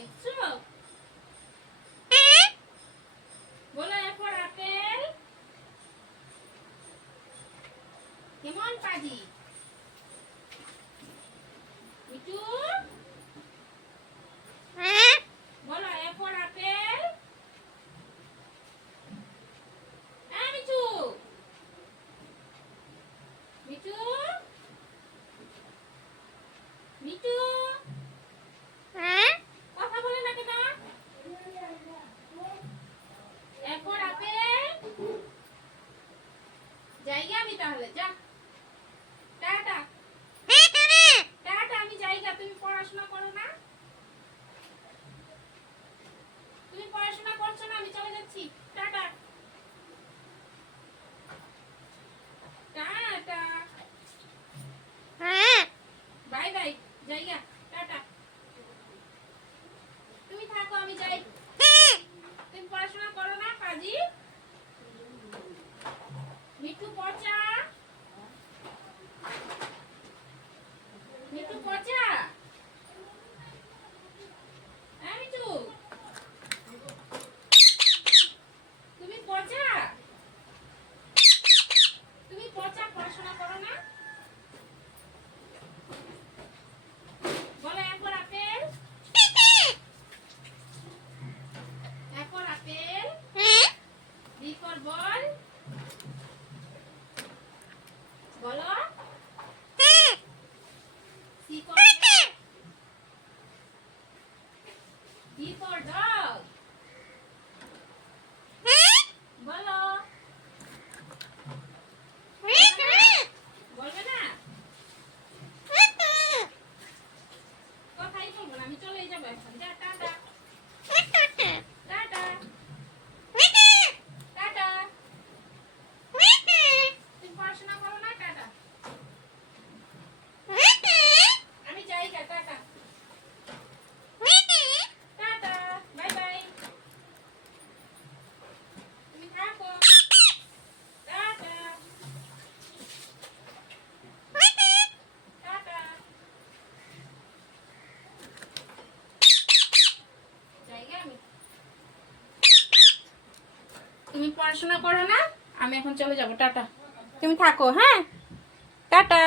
দেখছো? বলো A for apple. কেমন পাজি? মিঠু বলো এ ফর আপেল। হ্যাঁ মিঠু, মিঠু, মিঠু কথা বলে না কেন? এ ফর আপেল। জায়গা আমি তাহলে যা। টাটা টাটা, আমি জায়গা। তুমি পড়াশোনা করো না? তুমি পড়াশোনা করছো না? আমি চলে যাচ্ছি। টাটা টাটা, বাই বাই, জায়গা। টাটা, তুমি থাকো, আমি যাই। তুমি পড়াশোনা করো না পাজি? মিঠু পচা, মিঠু পচা। হ্যাঁ মিঠু, তুমি পচা, তুমি পচা, পড়াশোনা করো না? বলো A for apple. A for apple, B for ball. বলো C for cat, D for dog. বলো বলবে না? কথাই বলবো না, আমি চলে যাবো এখন। যা, টাটা টাটা টাটা, তুমি পড়াশোনা করো না? টাটা, আমি যাই। টাটা টাটা, বাই বাই, তুমি থাকো। টাটা টাটা, জায়গা আমি। তুমি পড়াশোনা করো না? আমি এখন চলে যাবো। টাটা, তুমি থাকো। হ্যাঁ, টাটা।